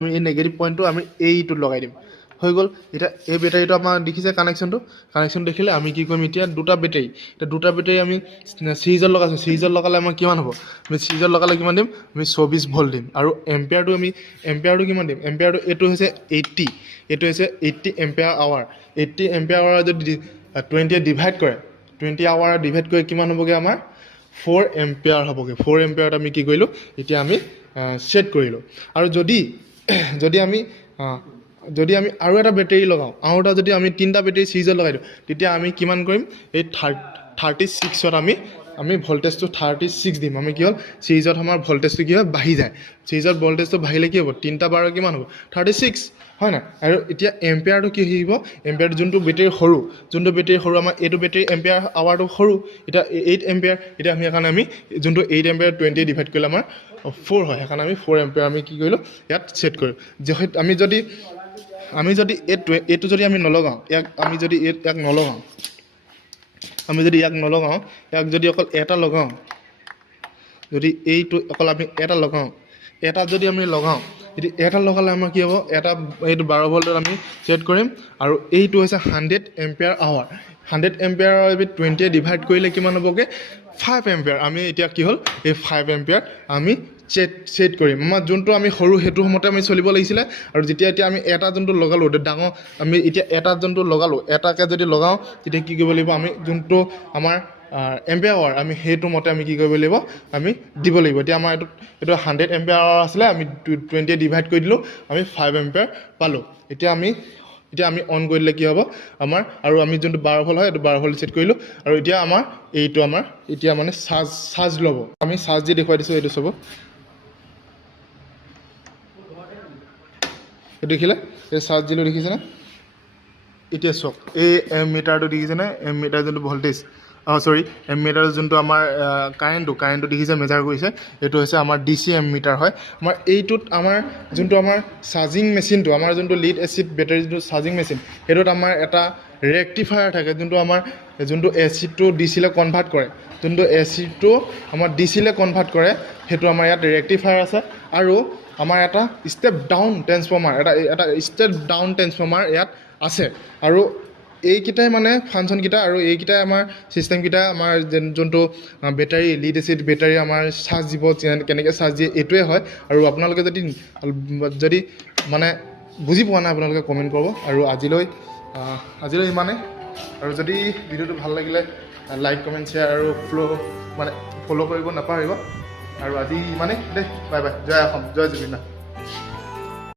আমি এই নেগেটিভ পইণ্টটো আমি এইটোত লগাই দিম হৈ গ'ল এতিয়া এই বেটাৰীটো আমাৰ দেখিছে কানেকশ্যন দেখিলে আমি কি কৰিম এতিয়া দুটা বেটাৰী আমি চিৰিজত লগাইছোঁ চিৰিজত লগালে আমাৰ কিমান হ'ব আমি চিৰিজত লগালে কিমান দিম আমি 24 ভল্ট দিম আৰু এম্পিয়াৰটো কিমান দিম এম্পিয়াৰটো এইটো হৈছে 80 এইটো হৈছে 80 এম্পিয়াৰ আৱাৰ 80 এম্পিয়াৰ আৱাৰ যদি 20 ডিভাইড কৰে 20 আৱাৰ ডিভাইড কৰি কিমান হ'বগৈ আমাৰ 4 এম্পিয়াৰ হ'বগৈ 4 এম্পিয়াৰত আমি কি কৰিলোঁ এতিয়া আমি ছেট কৰিলোঁ আৰু যদি আমি আৰু এটা বেটাৰী লগাওঁ আৰু এটা যদি আমি তিনিটা বেটাৰী চিৰিজত লগাই দিওঁ তেতিয়া আমি কিমান কৰিম এই 36ত আমি ভল্টেজটো 36 দিম আমি কি হ'ল চিৰিজত আমাৰ ভল্টেজটো কি হয় বাঢ়ি যায় চিৰিজত ভল্টেজটো বাঢ়িলে কি হ'ব তিনিটা বাৰ কিমান হ'ব 36 হয় না আৰু এতিয়া এম্পিয়াৰটো কি আহিব এম্পিয়াৰটো যোনটো বেটাৰী সৰু আমাৰ এইটো বেটাৰী এম্পিয়াৰ আৱাৰটো সৰু এতিয়া 8 এম্পিয়াৰ এতিয়া আমি সেইকাৰণে আমি যোনটো 8 এম্পিয়াৰ 20 ডিভাইড কৰিলে আমাৰ 4 হয় সেইকাৰণে আমি 4 এম্পিয়াৰ আমি কি কৰিলোঁ ইয়াত ছেট কৰিলোঁ যিহেতু আমি যদি এইটো যদি আমি নলগাওঁ আমি যদি ইয়াক নলগাওঁ ইয়াক যদি অকল এটা লগাওঁ যদি এইটো অকল আমি এটা লগাওঁ এটা যদি আমি লগাওঁ এতিয়া এটা লগালে আমাৰ কি হ'ব এইটো 12 ভল্টত আমি ছেট কৰিম আৰু এইটো হৈছে 100 এম্পিয়াৰ আৱাৰ 100 এম্পিয়াৰ 20 ডিভাইড কৰিলে কিমান হ'বগৈ 5 এম্পিয়াৰ আমি এতিয়া কি হ'ল এই 5 এম্পিয়াৰ আমি ছেট কৰিম আমাৰ যোনটো আমি সৰু সেইটো সময়তে আমি চলিব লাগিছিলে আৰু এতিয়া আমি এটা যোনটো লগালোঁ ডাঙৰ আমি এতিয়া এটা যোনটো লগালোঁ এটাকে যদি লগাওঁ তেতিয়া কি কৰিব লাগিব আমি যোনটো আমাৰ এম্পিয়াৰ আৱাৰ আমি সেইটো মতে আমি কি কৰিব লাগিব আমি দিব লাগিব এতিয়া আমাৰ এইটো 100 এম্পিয়াৰ আৱাৰ আছিলে আমি 20 ডিভাইড কৰি দিলোঁ আমি 5 এম্পিয়াৰ পালোঁ এতিয়া আমি অন কৰি দিলে কি হ'ব আমাৰ আৰু আমি যোনটো 12 ভল্ট হয় এইটো 12 ভল্ট ছেট কৰিলোঁ আৰু এতিয়া এইটো এতিয়া মানে চাৰ্জ ল'ব আমি চাৰ্জ দি দেখুৱাই দিছোঁ এইটো চাব এইটো দেখিলে এই চাৰ্জ দিলোঁ দেখিছেনে এতিয়া চাওক এই মিটাৰটো দেখিছেনে মিটাৰ যোনটো ভল্টেজ মিটাৰ যোনটো আমাৰ কাৰেণ্টটো দেখিছে মেজাৰ কৰিছে এইটো হৈছে আমাৰ DC মিটাৰ হয় আমাৰ এইটোত আমাৰ যোনটো আমাৰ চাৰ্জিং মেচিনটো আমাৰ যোনটো লিড এচিড বেটাৰী যোনটো চাৰ্জিং মেচিন সেইটোত আমাৰ এটা ৰেক্টিফায়াৰ থাকে যোনটো এচিডটো ডিচিলৈ কনভাৰ্ট কৰে যোনটো এচিডটো আমাৰ ডিচিলৈ কনভাৰ্ট কৰে সেইটো আমাৰ ইয়াত ৰেক্টিফায়াৰ আছে আৰু আমাৰ এটা ষ্টেপ ডাউন ট্ৰেন্সফৰ্মাৰ ইয়াত আছে আৰু এইকেইটাই মানে ফাংচনকেইটা আৰু এইকেইটাই আমাৰ ছিষ্টেমকেইটা আমাৰ যোনটো বেটাৰী লিড এচিড বেটাৰী আমাৰ চাৰ্জ দিব কেনেকৈ চাৰ্জ দিয়ে এইটোৱে হয় আৰু আপোনালোকে যদি মানে বুজি পোৱা নাই আপোনালোকে কমেণ্ট কৰিব আৰু আজিলৈ ইমানে আৰু যদি ভিডিঅ'টো ভাল লাগিলে লাইক কমেণ্ট শ্বেয়াৰ আৰু ফ'ল' কৰিব নাপাহৰিব আৰু আজি ইমানেই দেই বাই বাই জয় অসম জয় জুবিন দা